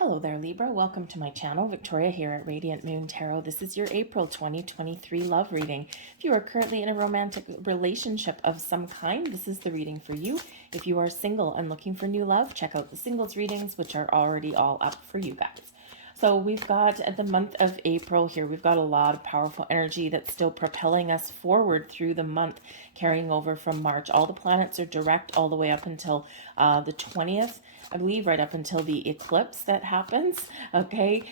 Hello there, Libra. Welcome to my channel. Victoria here at Radiant Moon Tarot. This is your April 2023 love reading. If you are currently in a romantic relationship of some kind, this is the reading for you. If you are single and looking for new love, check out the singles readings, which are already all up for you guys. So we've got at the month of April here, we've got a lot of powerful energy that's still propelling us forward through the month, carrying over from March. All the planets are direct all the way up until the 20th. I believe right up until the eclipse that happens, okay,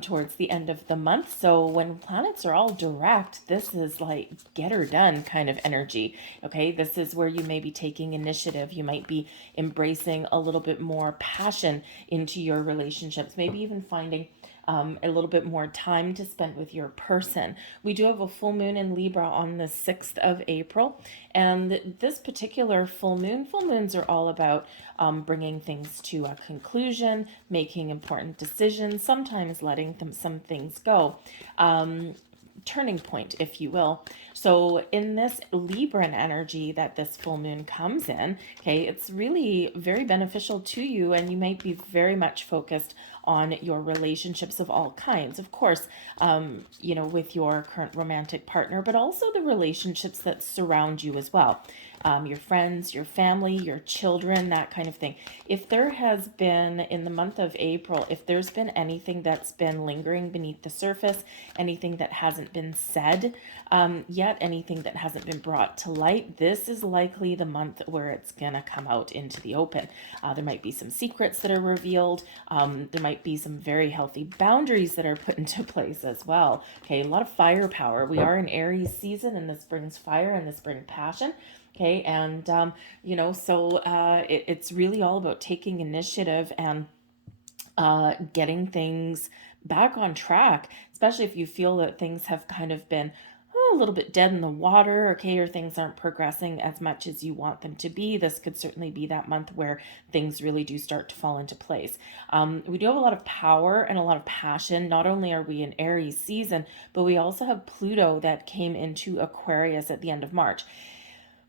towards the end of the month. So when planets are all direct, this is like get her done kind of energy, okay? This is where you may be taking initiative. You might be embracing a little bit more passion into your relationships, maybe even finding a little bit more time to spend with your person. We do have a full moon in Libra on the 6th of April. And this particular full moons are all about bringing things to a conclusion, making important decisions, sometimes letting some things go. Turning point, if you will. So in this Libran energy that this full moon comes in, okay, it's really very beneficial to you, and you might be very much focused on your relationships of all kinds. Of course, with your current romantic partner, but also the relationships that surround you as well. Your friends, your family, your children, that kind of thing. If there has been, in the month of April, if there's been anything that's been lingering beneath the surface, anything that hasn't been said yet, anything that hasn't been brought to light, this is likely the month where it's going to come out into the open. There might be some secrets that are revealed. There might be some very healthy boundaries that are put into place as well. Okay, a lot of firepower. We are in Aries season, and this brings fire and this brings passion. Okay, and it's really all about taking initiative and getting things back on track, especially if you feel that things have kind of been a little bit dead in the water, okay, or things aren't progressing as much as you want them to be. This could certainly be that month where things really do start to fall into place. We do have a lot of power and a lot of passion. Not only are we in Aries season, but we also have Pluto that came into Aquarius at the end of March.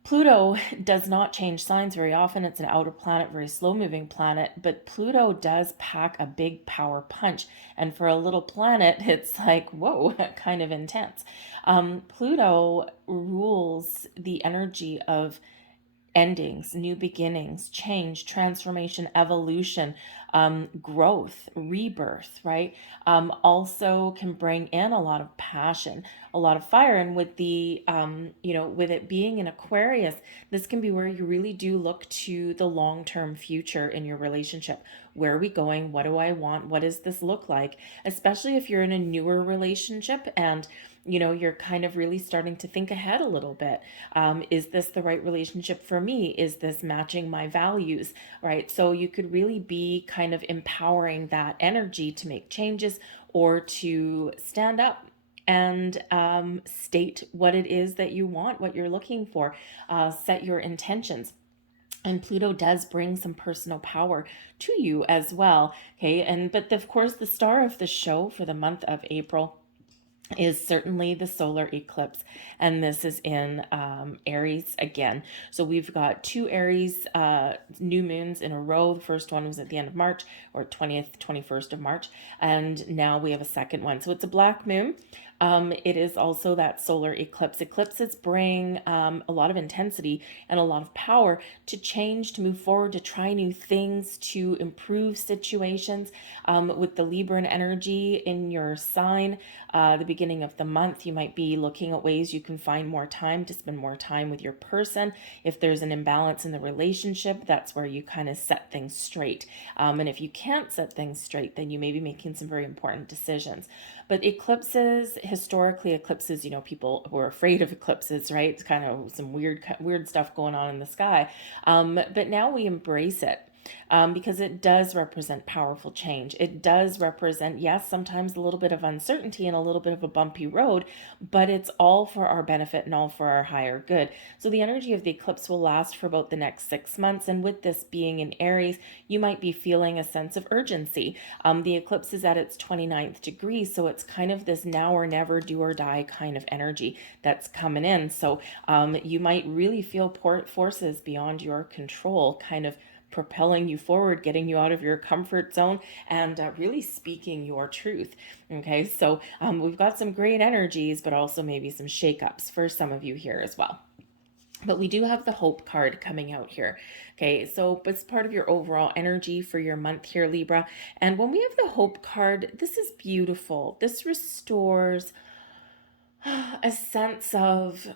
Pluto does not change signs very often. It's an outer planet, very slow moving planet, but Pluto does pack a big power punch. And for a little planet, it's like, whoa, kind of intense. Pluto rules the energy of endings, new beginnings, change, transformation, evolution, growth, rebirth, right? Also can bring in a lot of passion, a lot of fire. And with with it being in Aquarius, this can be where you really do look to the long-term future in your relationship. Where are we going? What do I want? What does this look like? Especially if you're in a newer relationship and you're kind of really starting to think ahead a little bit. Is this the right relationship for me? Is this matching my values, right? So you could really be kind of empowering that energy to make changes or to stand up and state what it is that you want, what you're looking for, set your intentions. And Pluto does bring some personal power to you as well. Okay. Of course, the star of the show for the month of April is certainly the solar eclipse, and this is in Aries again. So we've got two Aries new moons in a row. The first one was at the end of March, or 20th, 21st of March, and now we have a second one. So it's a black moon. It is also that solar eclipse. Eclipses bring a lot of intensity and a lot of power to change, to move forward, to try new things, to improve situations. With the Libran energy in your sign, the beginning of the month, you might be looking at ways you can find more time to spend more time with your person. If there's an imbalance in the relationship, that's where you kind of set things straight. And if you can't set things straight, then you may be making some very important decisions. But eclipses, historically, eclipses, people who are afraid of eclipses, right? It's kind of some weird stuff going on in the sky. But now we embrace it. Because it does represent powerful change. It does represent, yes, sometimes a little bit of uncertainty and a little bit of a bumpy road, but it's all for our benefit and all for our higher good. So the energy of the eclipse will last for about the next 6 months. And with this being in Aries, you might be feeling a sense of urgency. The eclipse is at its 29th degree, so it's kind of this now or never, do or die kind of energy that's coming in. So you might really feel forces beyond your control kind of propelling you forward, getting you out of your comfort zone, and really speaking your truth. Okay, so we've got some great energies, but also maybe some shakeups for some of you here as well. But we do have the hope card coming out here. Okay, so it's part of your overall energy for your month here, Libra. And when we have the hope card, this is beautiful. This restores a sense of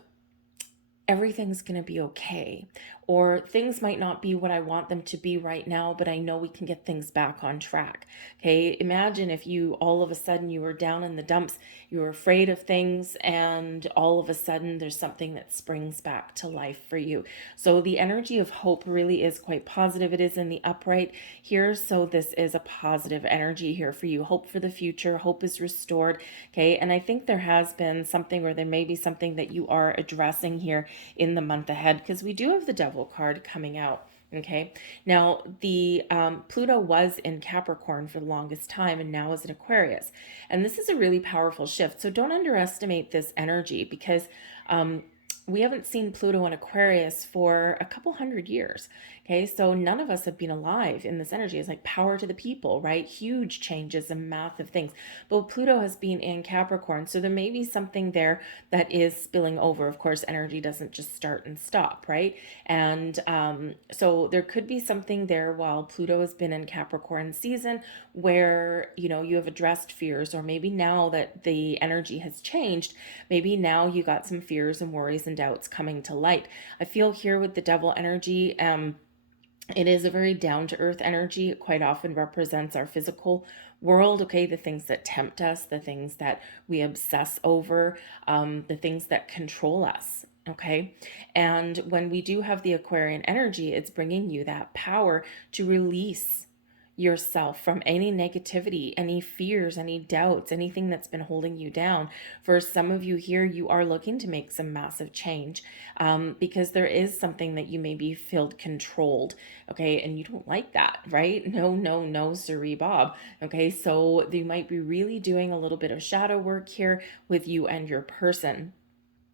everything's going to be okay, or things might not be what I want them to be right now, but I know we can get things back on track. Okay, imagine if you all of a sudden you were down in the dumps, you were afraid of things, and all of a sudden there's something that springs back to life for you. So the energy of hope really is quite positive. It is in the upright here, so this is a positive energy here for you. Hope for the future, hope is restored. Okay, and I think there has been something, or there may be something that you are addressing here in the month ahead, because we do have the Devil card coming out. Okay, now the Pluto was in Capricorn for the longest time and now is in Aquarius, and this is a really powerful shift. So don't underestimate this energy, because we haven't seen Pluto in Aquarius for a couple hundred years. Okay, so none of us have been alive in this energy. It's like power to the people, right? Huge changes and massive things. But Pluto has been in Capricorn, so there may be something there that is spilling over. Of course, energy doesn't just start and stop, right? And so there could be something there while Pluto has been in Capricorn season where, you know, you have addressed fears, or maybe now that the energy has changed, maybe now you got some fears and worries and doubts coming to light. I feel here with the Devil energy, it is a very down-to-earth energy. It quite often represents our physical world, okay? The things that tempt us, the things that we obsess over, the things that control us, okay? And when we do have the Aquarian energy, it's bringing you that power to release yourself from any negativity, any fears, any doubts, anything that's been holding you down. For some of you here, you are looking to make some massive change, because there is something that you maybe feel controlled, okay, and you don't like that, right? No, no, no, siree, Bob. Okay, so you might be really doing a little bit of shadow work here with you and your person.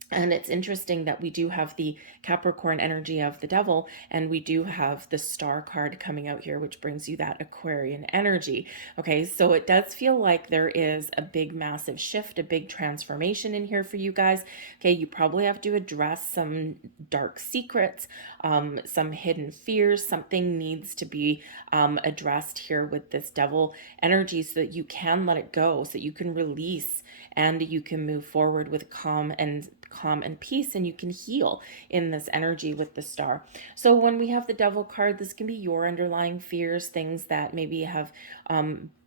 And it's interesting that we do have the Capricorn energy of the Devil, and we do have the Star card coming out here, which brings you that Aquarian energy. Okay, so it does feel like there is a big, massive shift, a big transformation in here for you guys. Okay, you probably have to address some dark secrets, some hidden fears. Something needs to be addressed here with this Devil energy so that you can let it go, so that you can release and you can move forward with calm and peace, and you can heal in this energy with the Star. So when we have the Devil card, this can be your underlying fears, things that maybe have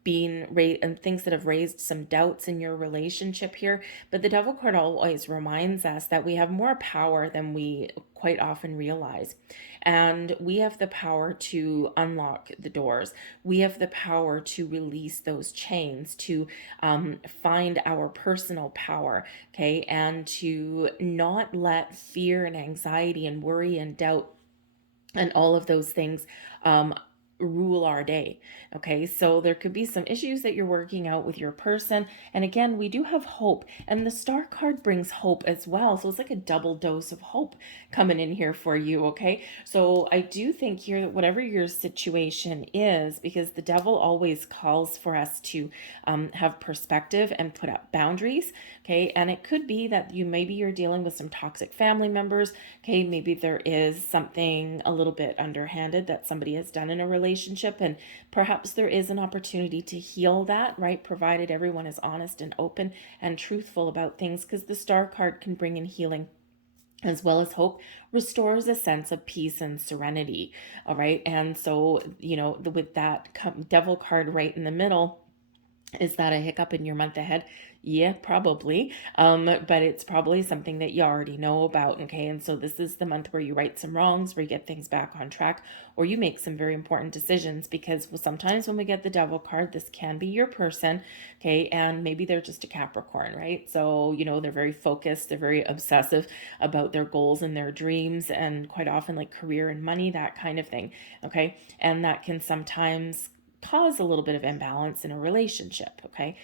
been raised, and things that have raised some doubts in your relationship here. But the Devil card always reminds us that we have more power than we quite often realize. And we have the power to unlock the doors. We have the power to release those chains, to find our personal power, okay, and to not let fear and anxiety and worry and doubt and all of those things rule our day. Okay, so there could be some issues that you're working out with your person, and again, we do have hope, and the Star card brings hope as well, so it's like a double dose of hope coming in here for you. Okay, so I do think here that whatever your situation is, because the Devil always calls for us to have perspective and put up boundaries. Okay, and it could be that maybe you're dealing with some toxic family members. Okay, maybe there is something a little bit underhanded that somebody has done in a relationship, and perhaps there is an opportunity to heal that, right? Provided everyone is honest and open and truthful about things, because the Star card can bring in healing as well as hope, restores a sense of peace and serenity. All right, and so, you know, with that Devil card right in the middle, is that a hiccup in your month ahead? Yeah, probably. But it's probably something that you already know about. Okay, and so this is the month where you right some wrongs, where you get things back on track, or you make some very important decisions. Because sometimes when we get the Devil card, this can be your person. Okay, and maybe they're just a Capricorn, right? So, you know, they're very focused, they're very obsessive about their goals and their dreams, and quite often like career and money, that kind of thing. Okay, and that can sometimes cause a little bit of imbalance in a relationship, okay?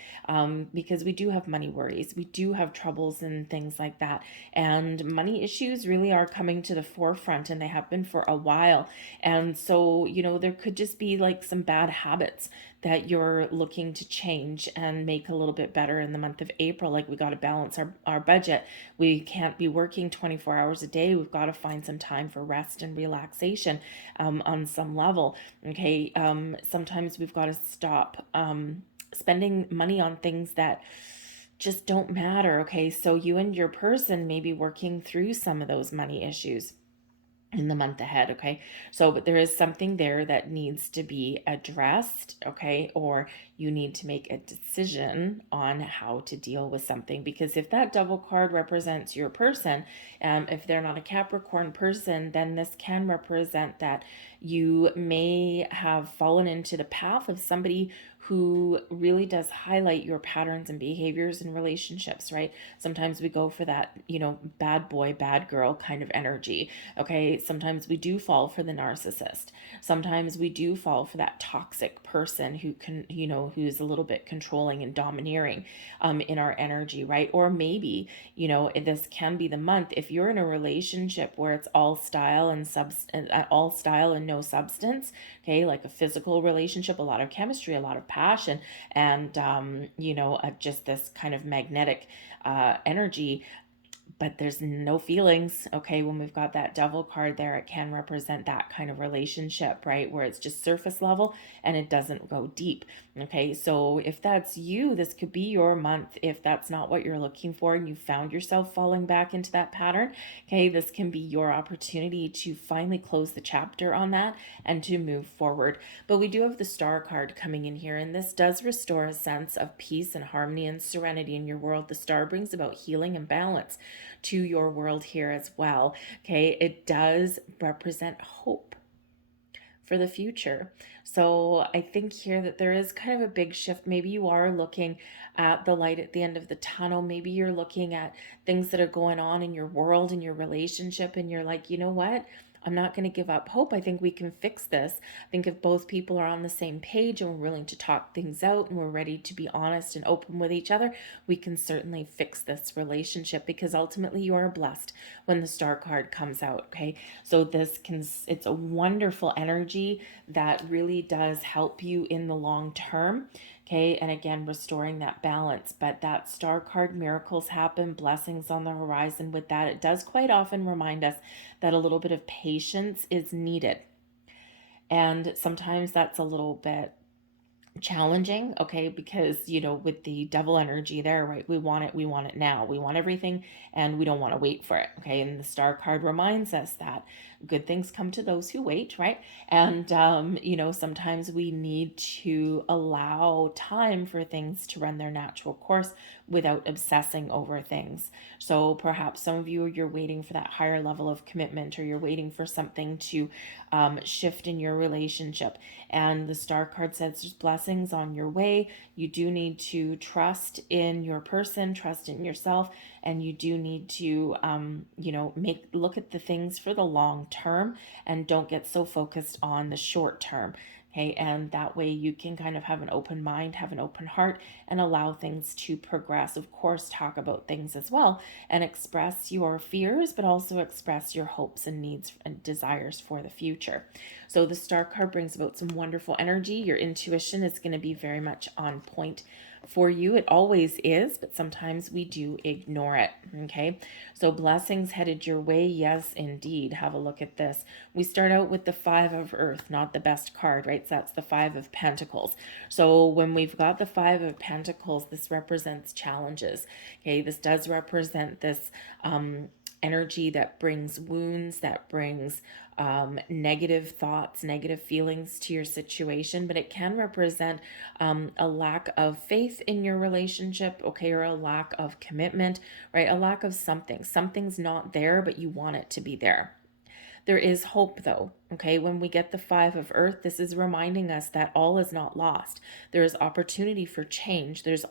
Because we do have money worries, we do have troubles and things like that. And money issues really are coming to the forefront, and they have been for a while. And so, there could just be like some bad habits that you're looking to change and make a little bit better in the month of April. Like, we got to balance our budget. We can't be working 24 hours a day. We've got to find some time for rest and relaxation on some level. Okay. Sometimes we've got to stop spending money on things that just don't matter. Okay. So you and your person may be working through some of those money issues in the month ahead. Okay. So, but there is something there that needs to be addressed. Okay. Or you need to make a decision on how to deal with something, because if that Devil card represents your person, if they're not a Capricorn person, then this can represent that you may have fallen into the path of somebody who really does highlight your patterns and behaviors in relationships, right? Sometimes we go for that, bad boy, bad girl kind of energy. Okay. Sometimes we do fall for the narcissist. Sometimes we do fall for that toxic person who can, who's a little bit controlling and domineering in our energy, right? Or maybe, this can be the month if you're in a relationship where it's all style and all style and no substance. Okay. Like a physical relationship, a lot of chemistry, a lot of passion, and just this kind of magnetic energy, but there's no feelings. Okay. When we've got that Devil card there, it can represent that kind of relationship, right? Where it's just surface level and it doesn't go deep. Okay. So if that's you, this could be your month. If that's not what you're looking for and you found yourself falling back into that pattern, okay, this can be your opportunity to finally close the chapter on that and to move forward. But we do have the Star card coming in here, and this does restore a sense of peace and harmony and serenity in your world. The Star brings about healing and balance to your world here as well. Okay, it does represent hope for the future. So I think here that there is kind of a big shift. Maybe you are looking at the light at the end of the tunnel. Maybe you're looking at things that are going on in your world, in your relationship, and you're like, you know what? I'm not going to give up hope. I think we can fix this. I think if both people are on the same page and we're willing to talk things out and we're ready to be honest and open with each other, we can certainly fix this relationship, because ultimately you are blessed when the Star card comes out. Okay. So it's a wonderful energy that really does help you in the long term. Okay. And again, restoring that balance. But that Star card, miracles happen, blessings on the horizon. With that, it does quite often remind us that a little bit of patience is needed. And sometimes that's a little bit challenging, okay, because with the Devil energy there, right, we want it now, we want everything, and we don't want to wait for it. Okay. And the Star card reminds us that good things come to those who wait, right? And sometimes we need to allow time for things to run their natural course without obsessing over things. So perhaps some of you, you're waiting for that higher level of commitment, or you're waiting for something to shift in your relationship. And the Star card says there's blessings on your way. You do need to trust in your person, trust in yourself, and you do need to, look at the things for the long term and don't get so focused on the short term. Okay. And that way you can kind of have an open mind, have an open heart, and allow things to progress. Of course, talk about things as well and express your fears, but also express your hopes and needs and desires for the future. So the Star card brings about some wonderful energy. Your intuition is going to be very much on point for you. It always is, but sometimes we do ignore it. Okay. So blessings headed your way. Yes, indeed. Have a look at this. We start out with the Five of Earth, not the best card, right? So that's the Five of Pentacles. So when we've got the Five of Pentacles, this represents challenges. Okay. This does represent this, energy that brings wounds, that brings negative thoughts, negative feelings to your situation, but it can represent a lack of faith in your relationship, okay, or a lack of commitment, right? A lack of something. Something's not there, but you want it to be there. There is hope, though. Okay, when we get the Five of Earth, this is reminding us that all is not lost. There is opportunity for change. There's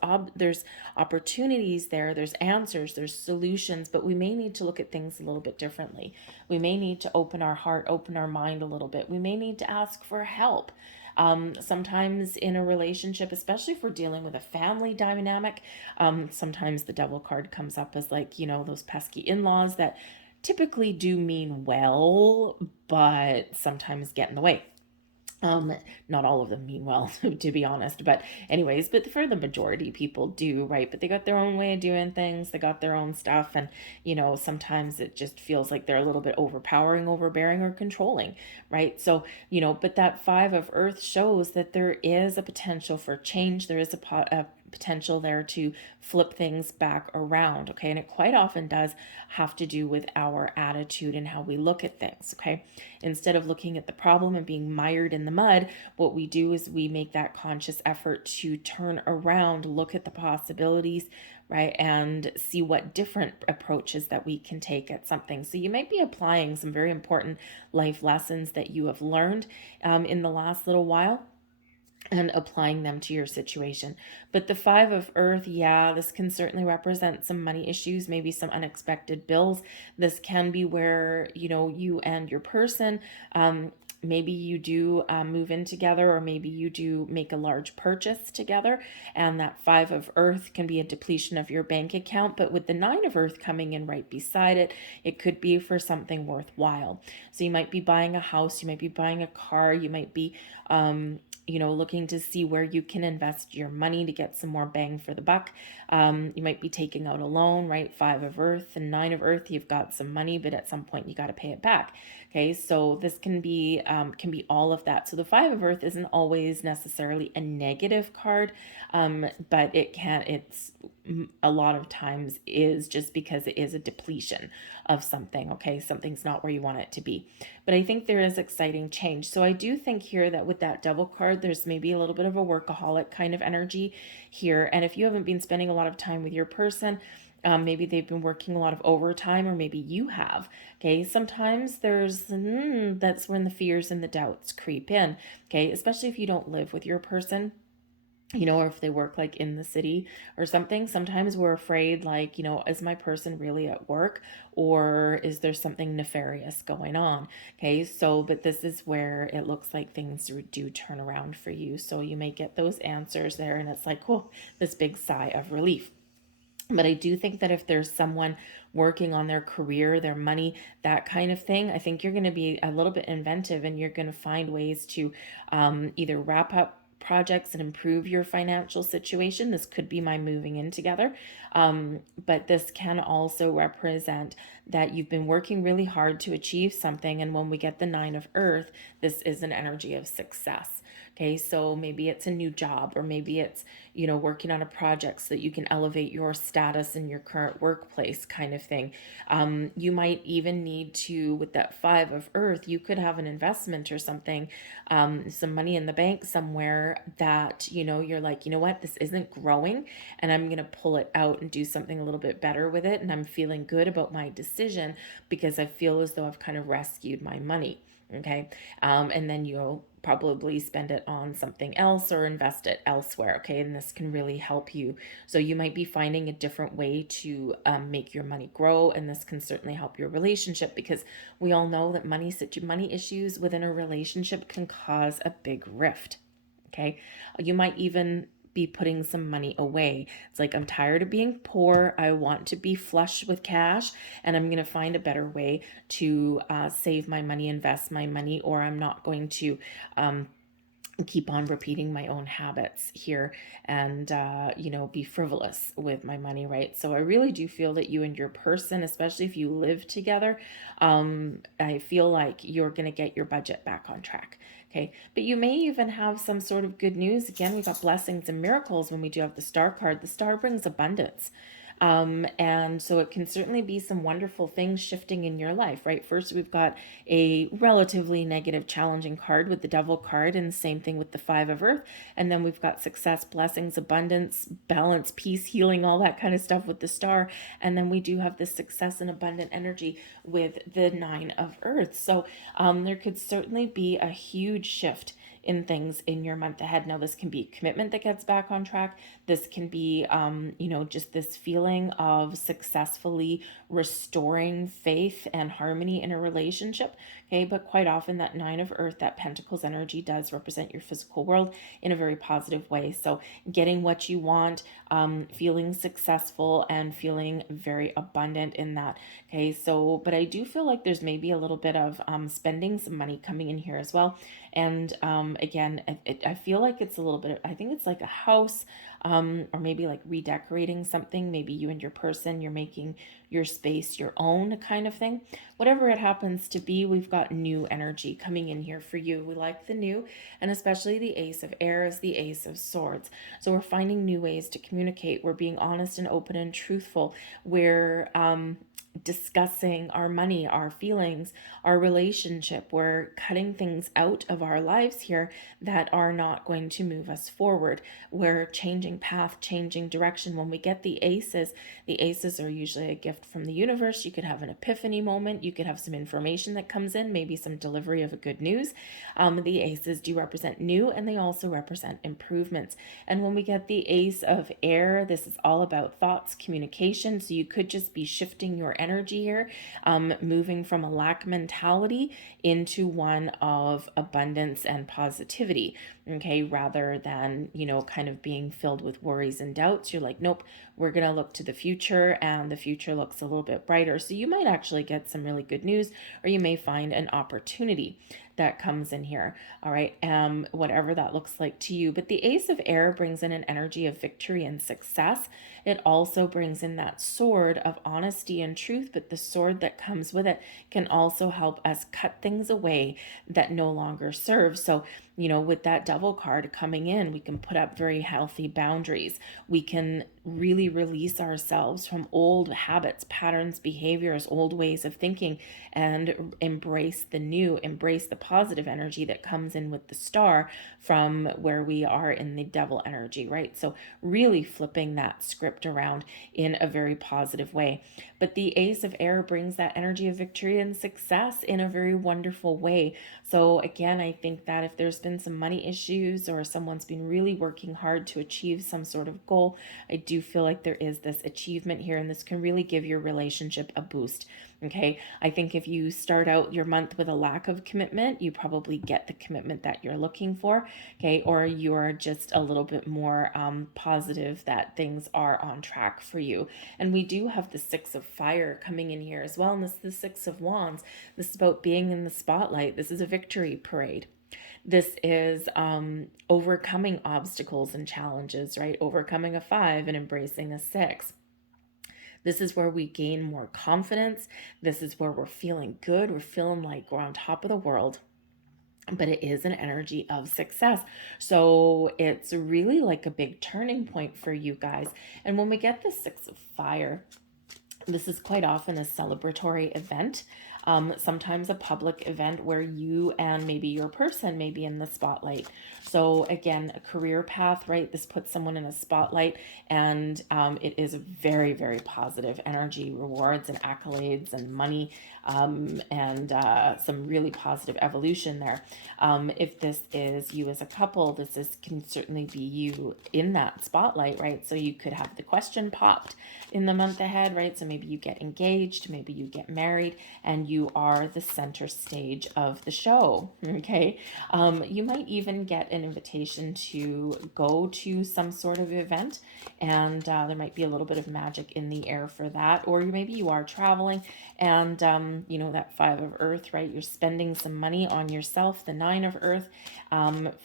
opportunities there. There's answers. There's solutions. But we may need to look at things a little bit differently. We may need to open our heart, open our mind a little bit. We may need to ask for help. Sometimes in a relationship, especially if we're dealing with a family dynamic, sometimes the devil card comes up as like, those pesky in-laws that typically do mean well, but sometimes get in the way. Um, Not all of them mean well, to be honest, but anyways, but for the majority, people do, right? But they got their own way of doing things, they got their own stuff, and sometimes it just feels like they're a little bit overpowering, overbearing, or controlling, right? So, but that Five of Earth shows that there is a potential for change, there is a potential there to flip things back around, okay? And it quite often does have to do with our attitude and how we look at things, okay? Instead of looking at the problem and being mired in the mud, what we do is we make that conscious effort to turn around, look at the possibilities, right, and see what different approaches that we can take at something. So you might be applying some very important life lessons that you have learned in the last little while and applying them to your situation. But the Five of Earth, yeah, this can certainly represent some money issues, maybe some unexpected bills. This can be where, you and your person, maybe you do move in together, or maybe you do make a large purchase together, and that Five of Earth can be a depletion of your bank account. But with the Nine of Earth coming in right beside it, it could be for something worthwhile. So you might be buying a house, you might be buying a car, you might be looking to see where you can invest your money to get some more bang for the buck. You might be taking out a loan, right? Five of Earth and Nine of Earth, you've got some money, but at some point you got to pay it back. Okay, so this can be all of that. So the Five of Earth isn't always necessarily a negative card, but it's a lot of times is just because it is a depletion of something. Okay, something's not where you want it to be. But I think there is exciting change. So I do think here that with that Devil card, there's maybe a little bit of a workaholic kind of energy here. And if you haven't been spending a lot of time with your person, maybe they've been working a lot of overtime, or maybe you have. Okay, sometimes that's when the fears and the doubts creep in. Okay, especially if you don't live with your person, or if they work like in the city or something. Sometimes we're afraid, like, is my person really at work, or is there something nefarious going on? Okay, so, but this is where it looks like things do turn around for you. So you may get those answers there, and it's like, oh, this big sigh of relief. But I do think that if there's someone working on their career, their money, that kind of thing, I think you're going to be a little bit inventive, and you're going to find ways to either wrap up projects and improve your financial situation. This could be my moving in together. But this can also represent that you've been working really hard to achieve something. And when we get the Nine of Earth, this is an energy of success. Okay, so maybe it's a new job, or maybe it's, working on a project so that you can elevate your status in your current workplace, kind of thing. You might even need to, with that Five of Earth, you could have an investment or something, some money in the bank somewhere that, you're like, what, this isn't growing, and I'm going to pull it out and do something a little bit better with it. And I'm feeling good about my decision because I feel as though I've kind of rescued my money. Okay. And then you'll probably spend it on something else or invest it elsewhere. Okay. And this can really help you. So you might be finding a different way to make your money grow. And this can certainly help your relationship, because we all know that money issues within a relationship can cause a big rift. Okay. You might even be putting some money away. It's like, I'm tired of being poor. I want to be flush with cash, and I'm going to find a better way to save my money, invest my money, or I'm not going to keep on repeating my own habits here and be frivolous with my money, right? So I really do feel that you and your person, especially if you live together, I feel like you're going to get your budget back on track. Okay, but you may even have some sort of good news. Again, we've got blessings and miracles when we do have the Star card. The Star brings abundance. And so it can certainly be some wonderful things shifting in your life, right? First, we've got a relatively negative, challenging card with the Devil card, and same thing with the Five of Earth. And then we've got success, blessings, abundance, balance, peace, healing, all that kind of stuff with the Star. And then we do have this success and abundant energy with the Nine of Earth. So there could certainly be a huge shift in things in your month ahead. Now, this can be commitment that gets back on track. This can be, just this feeling of successfully restoring faith and harmony in a relationship. Okay, but quite often that Nine of Earth, that Pentacles energy, does represent your physical world in a very positive way. So getting what you want, feeling successful, and feeling very abundant in that. Okay, so, but I do feel like there's maybe a little bit of spending some money coming in here as well. And again, I feel like it's a little bit, I think it's like a house, or maybe like redecorating something. Maybe you and your person, you're making your space your own kind of thing. Whatever it happens to be, we've got new energy coming in here for you. We like the new, and especially the Ace of Air is the Ace of Swords. So we're finding new ways to communicate. We're being honest and open and truthful. We're discussing our money, our feelings, our relationship. We're cutting things out of our lives here that are not going to move us forward. We're changing path, changing direction. When we get the aces are usually a gift from the universe. You could have an epiphany moment. You could have some information that comes in, maybe some delivery of a good news. The aces do represent new, and they also represent improvements. And when we get the Ace of Air, this is all about thoughts, communication. So you could just be shifting your energy here, moving from a lack mentality into one of abundance and positivity, okay, rather than, kind of being filled with worries and doubts. You're like, nope, we're going to look to the future, and the future looks a little bit brighter. So you might actually get some really good news, or you may find an opportunity that comes in here. All right. Whatever that looks like to you. But the Ace of Air brings in an energy of victory and success. It also brings in that sword of honesty and truth, but the sword that comes with it can also help us cut things away that no longer serve. So, with that Devil card coming in, we can put up very healthy boundaries. We can really release ourselves from old habits, patterns, behaviors, old ways of thinking, and embrace the new, embrace the positive energy that comes in with the Star from where we are in the Devil energy, right? So really flipping that script around in a very positive way. But the Ace of Air brings that energy of victory and success in a very wonderful way. So again, I think that if there's been some money issues, or someone's been really working hard to achieve some sort of goal, I do feel like there is this achievement here, and this can really give your relationship a boost. Okay, I think if you start out your month with a lack of commitment, you probably get the commitment that you're looking for. Okay, or you're just a little bit more positive that things are on track for you. And we do have the Six of Fire coming in here as well, and this is the Six of Wands. This is about being in the spotlight. This is a victory parade. This is overcoming obstacles and challenges, right? Overcoming a 5 and embracing a 6. This is where we gain more confidence. This is where we're feeling good. We're feeling like we're on top of the world. But it is an energy of success. So it's really like a big turning point for you guys. And when we get the Six of Fire, this is quite often a celebratory event. Sometimes a public event where you and maybe your person may be in the spotlight. So again, a career path, right? This puts someone in a spotlight, and it is a very, very positive energy, rewards and accolades and money, and some really positive evolution there. If this is you as a couple, can certainly be you in that spotlight, right? So you could have the question popped in the month ahead, right? So maybe you get engaged, maybe you get married, and you are the center stage of the show, okay? You might even get an invitation to go to some sort of event, and there might be a little bit of magic in the air for that. Or maybe you are traveling, and that 5 of Earth, right? You're spending some money on yourself, the 9 of Earth,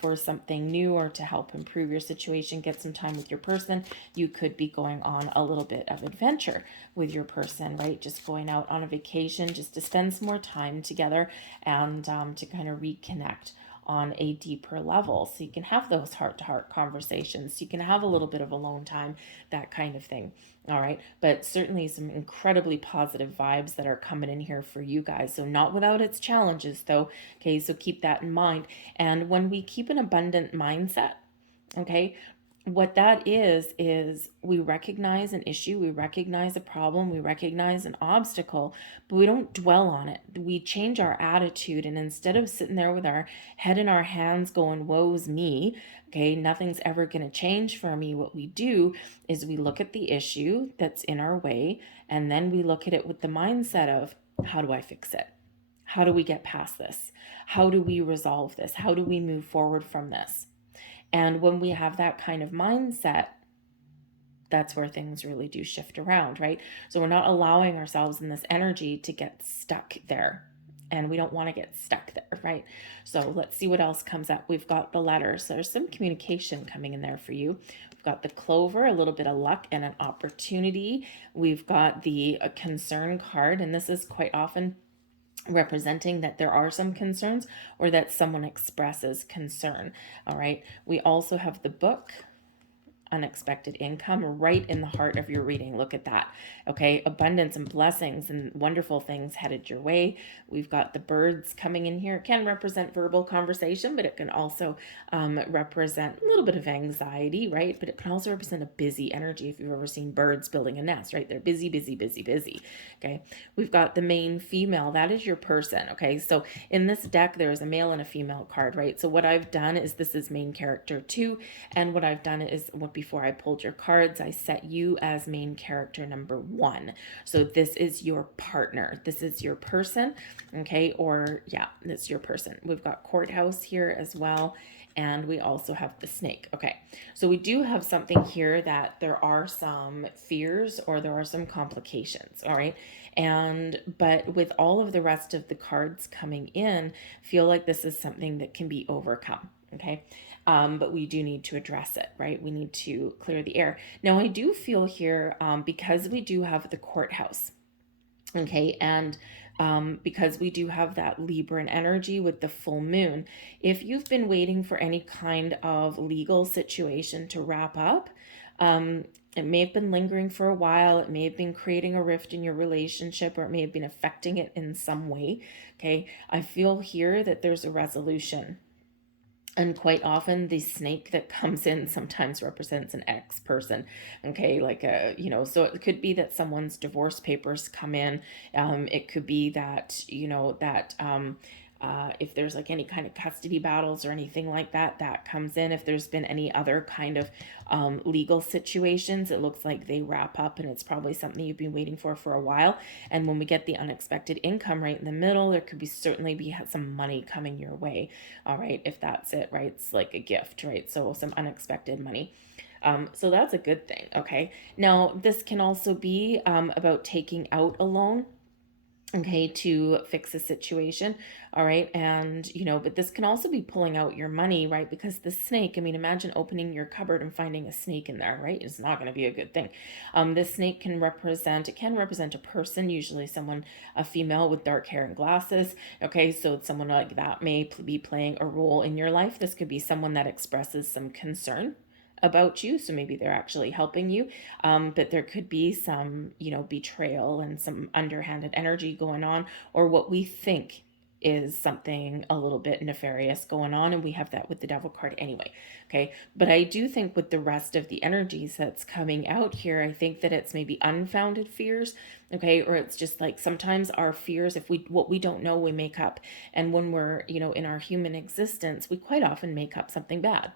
for something new or to help improve your situation, get some time with your person. You could be going on a little bit of adventure with your person, right? Just going out on a vacation, just to spend some more time together, and to kind of reconnect on a deeper level. So you can have those heart-to-heart conversations. You can have a little bit of alone time, that kind of thing. All right. But certainly some incredibly positive vibes that are coming in here for you guys. So not without its challenges though. Okay. So keep that in mind. And when we keep an abundant mindset, okay, what that is we recognize an issue, we recognize a problem, we recognize an obstacle, but we don't dwell on it. We change our attitude, and instead of sitting there with our head in our hands going, woe's me, okay, nothing's ever going to change for me, what we do is we look at the issue that's in our way, and then we look at it with the mindset of, how do I fix it? How do we get past this? How do we resolve this? How do we move forward from this? And when we have that kind of mindset, that's where things really do shift around, right? So we're not allowing ourselves in this energy to get stuck there. And we don't want to get stuck there, right? So let's see what else comes up. We've got the letters. So there's some communication coming in there for you. We've got the clover, a little bit of luck and an opportunity. We've got the concern card, and this is quite often representing that there are some concerns or that someone expresses concern. All right. We also have the book, unexpected income, right in the heart of your reading. Look at that. Okay, abundance and blessings and wonderful things headed your way. We've got the birds coming in here. It can represent verbal conversation, but it can also represent a little bit of anxiety, right? But it can also represent a busy energy. If you've ever seen birds building a nest, right? They're busy, busy, busy, busy. Okay, we've got the main female. That is your person. Okay, so in this deck, there's a male and a female card, right? So what I've done is, this is main character 2, and what I've done is, before I pulled your cards, I set you as main character number 1. So this is your partner. This is your person, okay? Or yeah, it's your person. We've got courthouse here as well. And we also have the snake. Okay, so we do have something here that there are some fears or there are some complications, all right? But with all of the rest of the cards coming in, feel like this is something that can be overcome, okay? But we do need to address it, right? We need to clear the air. Now, I do feel here, because we do have the courthouse, okay, and because we do have that Libran energy with the full moon, if you've been waiting for any kind of legal situation to wrap up, it may have been lingering for a while, it may have been creating a rift in your relationship, or it may have been affecting it in some way, okay, I feel here that there's a resolution. And quite often the snake that comes in sometimes represents an ex person, okay, like so it could be that someone's divorce papers come in. It could be that if there's like any kind of custody battles or anything like that, that comes in. If there's been any other kind of legal situations, it looks like they wrap up, and it's probably something you've been waiting for a while. And when we get the unexpected income right in the middle, there could be certainly be some money coming your way. All right, if that's it, right? It's like a gift, right? So some unexpected money. So that's a good thing. Okay. Now, this can also be about taking out a loan, okay, to fix a situation. All right. And but this can also be pulling out your money, right? Because the snake, I mean, imagine opening your cupboard and finding a snake in there, right? It's not going to be a good thing. This snake can represent a person, usually someone, a female with dark hair and glasses. Okay, so it's someone like that may be playing a role in your life. This could be someone that expresses some concern about you, so maybe they're actually helping you, but there could be some betrayal and some underhanded energy going on, or what we think is something a little bit nefarious going on, and we have that with the devil card anyway. Okay, but I do think with the rest of the energies that's coming out here, I think that it's maybe unfounded fears, okay, or it's just like sometimes our fears, if what we don't know, we make up. And when we're in our human existence, we quite often make up something bad,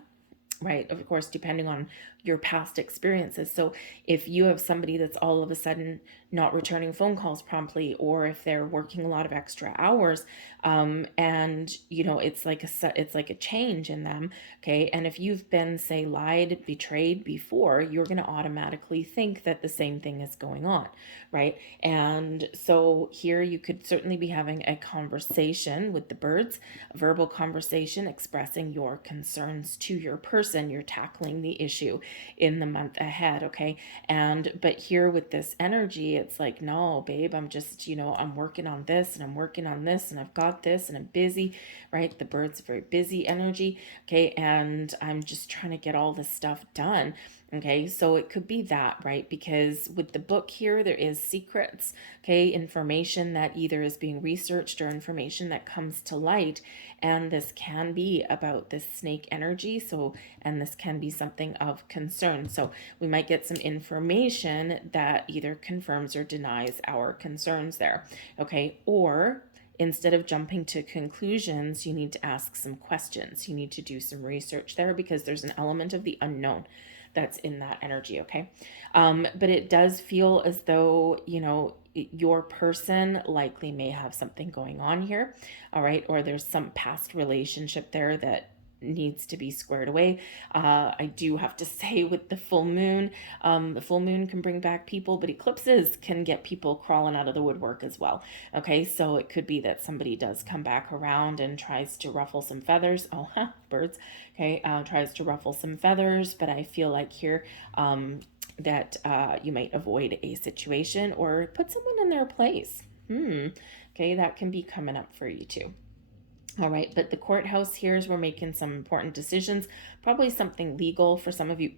right? Of course, depending on your past experiences. So if you have somebody that's all of a sudden not returning phone calls promptly, or if they're working a lot of extra hours, and it's like a change in them, okay, and if you've been, say, lied, betrayed before, you're going to automatically think that the same thing is going on, right? And so here you could certainly be having a conversation with the birds, a verbal conversation expressing your concerns to your person. You're tackling the issue in the month ahead, okay? But here with this energy, it's like, no, babe, I'm just, I'm working on this and I'm working on this and I've got this and I'm busy, right? The bird's very busy energy, okay? And I'm just trying to get all this stuff done. Okay, so it could be that, right? Because with the book here, there is secrets, okay, information that either is being researched or information that comes to light. And this can be about this snake energy. So, and this can be something of concern. So, we might get some information that either confirms or denies our concerns there, okay? Or instead of jumping to conclusions, you need to ask some questions. You need to do some research there because there's an element of the unknown that's in that energy, okay? But it does feel as though, your person likely may have something going on here, all right? Or there's some past relationship there that needs to be squared away. I do have to say with the full moon can bring back people, but eclipses can get people crawling out of the woodwork as well. Okay, so it could be that somebody does come back around and tries to ruffle some feathers. Oh, birds. Okay, tries to ruffle some feathers, but I feel like here that you might avoid a situation or put someone in their place. Okay, that can be coming up for you too. All right, but the courthouse here is we're making some important decisions, probably something legal for some of you.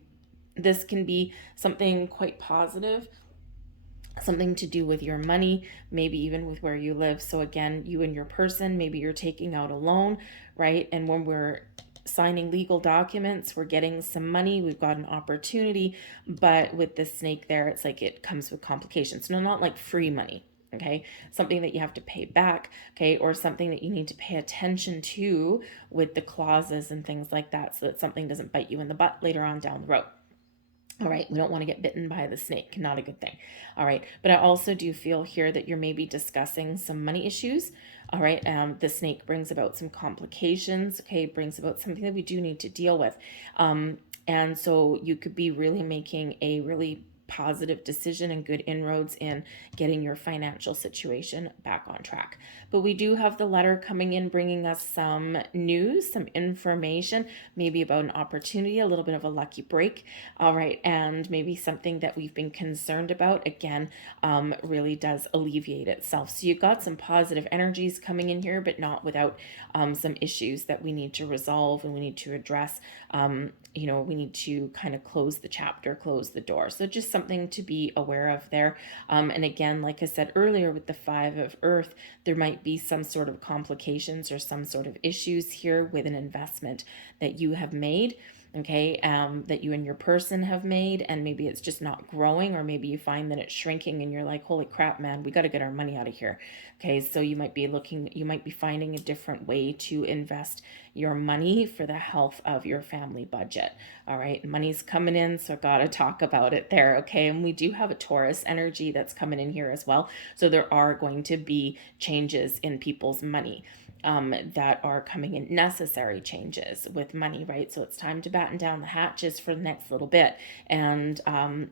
This can be something quite positive, something to do with your money, maybe even with where you live. So again, you and your person, maybe you're taking out a loan, right? And when we're signing legal documents, we're getting some money, we've got an opportunity, but with the snake there, it's like it comes with complications. No, not like free money, okay? Something that you have to pay back, okay? Or something that you need to pay attention to with the clauses and things like that so that something doesn't bite you in the butt later on down the road. All right, we don't want to get bitten by the snake. Not a good thing. All right, but I also do feel here that you're maybe discussing some money issues. All right, the snake brings about some complications. Okay, brings about something that we do need to deal with. And so you could be really making a really positive decision and good inroads in getting your financial situation back on track. But we do have the letter coming in bringing us some news, some information, maybe about an opportunity, a little bit of a lucky break. All right, and maybe something that we've been concerned about again really does alleviate itself. So you've got some positive energies coming in here, but not without some issues that we need to resolve and we need to address. We need to kind of close the chapter, close the door. So just something to be aware of there. And again, like I said earlier, with the Five of Earth, there might be some sort of complications or some sort of issues here with an investment that you have made. Okay, that you and your person have made, and maybe it's just not growing, or maybe you find that it's shrinking and you're like, holy crap, man, we got to get our money out of here. Okay, so you might be finding a different way to invest your money for the health of your family budget. All right, money's coming in, so gotta talk about it there. Okay, and we do have a Taurus energy that's coming in here as well, so there are going to be changes in people's money. That are coming in, necessary changes with money, right? So it's time to batten down the hatches for the next little bit and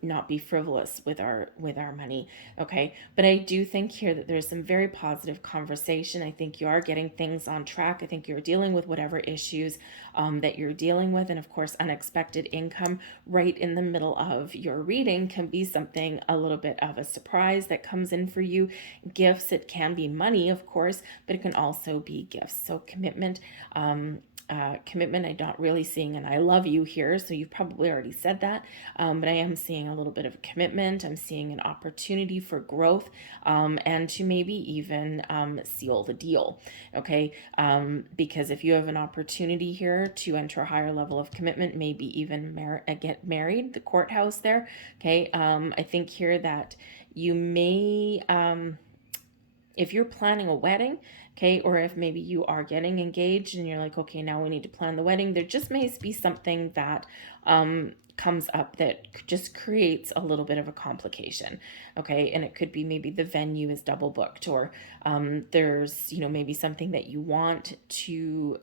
not be frivolous with our money, okay? But I do think here that there's some very positive conversation. I think you are getting things on track. I think you're dealing with whatever issues that you're dealing with, and of course, unexpected income right in the middle of your reading can be something a little bit of a surprise that comes in for you. Gifts, it can be money, of course, but it can also be gifts. So commitment, commitment, I'm not really seeing an I love you here, so you've probably already said that, but I am seeing a little bit of commitment. I'm seeing an opportunity for growth, and to maybe even seal the deal, okay? Because if you have an opportunity here to enter a higher level of commitment, maybe even get married, the courthouse there, okay? I think here that you may, if you're planning a wedding, okay, or if maybe you are getting engaged and you're like, okay, now we need to plan the wedding, there just may be something that comes up that just creates a little bit of a complication, okay? And it could be maybe the venue is double booked, or there's maybe something that you want to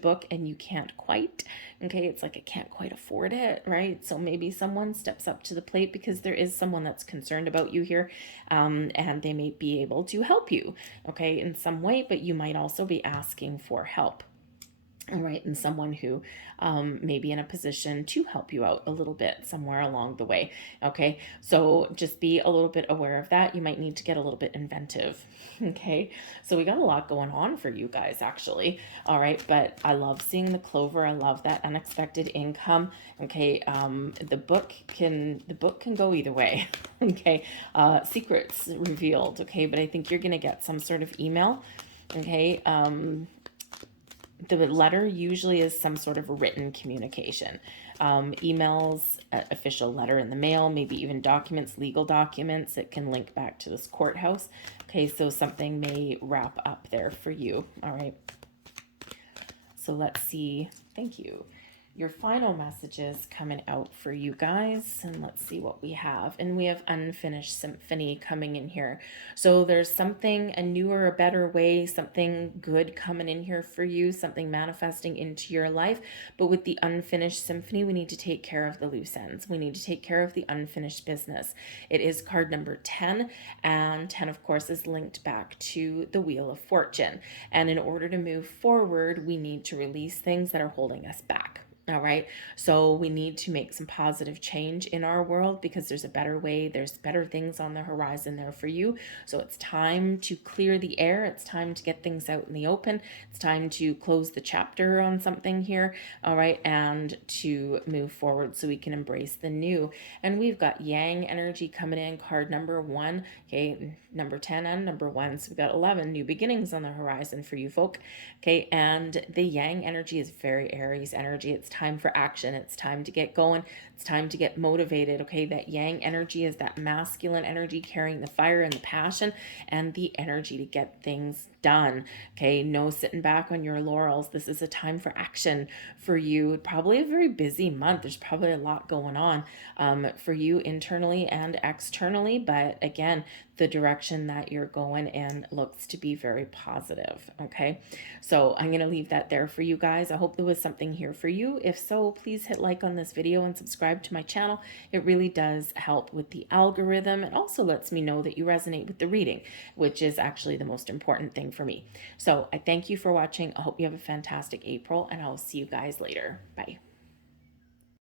book and you can't quite, okay? It's like I can't quite afford it, right? So maybe someone steps up to the plate because there is someone that's concerned about you here, and they may be able to help you, okay, in some way, but you might also be asking for help. all right, and someone who may be in a position to help you out a little bit somewhere along the way. Okay, so just be a little bit aware of that. You might need to get a little bit inventive. Okay, so we got a lot going on for you guys, actually. All right, but I love seeing the clover. I love that unexpected income. Okay, the book can go either way. Okay, secrets revealed. Okay, but I think you're gonna get some sort of email. Okay, the letter usually is some sort of written communication. Emails, official letter in the mail, maybe even documents, legal documents that can link back to this courthouse. Okay, so something may wrap up there for you. All right. So let's see. Thank you. Your final messages coming out for you guys. And let's see what we have. And we have Unfinished Symphony coming in here. So there's something, a newer, a better way, something good coming in here for you, something manifesting into your life. But with the Unfinished Symphony, we need to take care of the loose ends. We need to take care of the unfinished business. It is card number 10. And 10, of course, is linked back to the Wheel of Fortune. And in order to move forward, we need to release things that are holding us back. All right. So we need to make some positive change in our world because there's a better way. There's better things on the horizon there for you. So it's time to clear the air. It's time to get things out in the open. It's time to close the chapter on something here. All right. And to move forward so we can embrace the new. And we've got Yang energy coming in, card number 1. Okay. Number 10 and number 1. So we've got 11 new beginnings on the horizon for you folk. Okay. And the Yang energy is very Aries energy. It's time for action. It's time to get going. It's time to get motivated. Okay, that Yang energy is that masculine energy carrying the fire and the passion and the energy to get things done. Okay, no sitting back on your laurels. This is a time for action for you. Probably a very busy month. There's probably a lot going on for you internally and externally. But again, the direction that you're going in looks to be very positive. Okay, so I'm going to leave that there for you guys. I hope there was something here for you. If so, please hit like on this video and subscribe to my channel. It really does help with the algorithm. It also lets me know that you resonate with the reading, which is actually the most important thing for me. So I thank you for watching. I hope you have a fantastic April, and I'll see you guys later. Bye.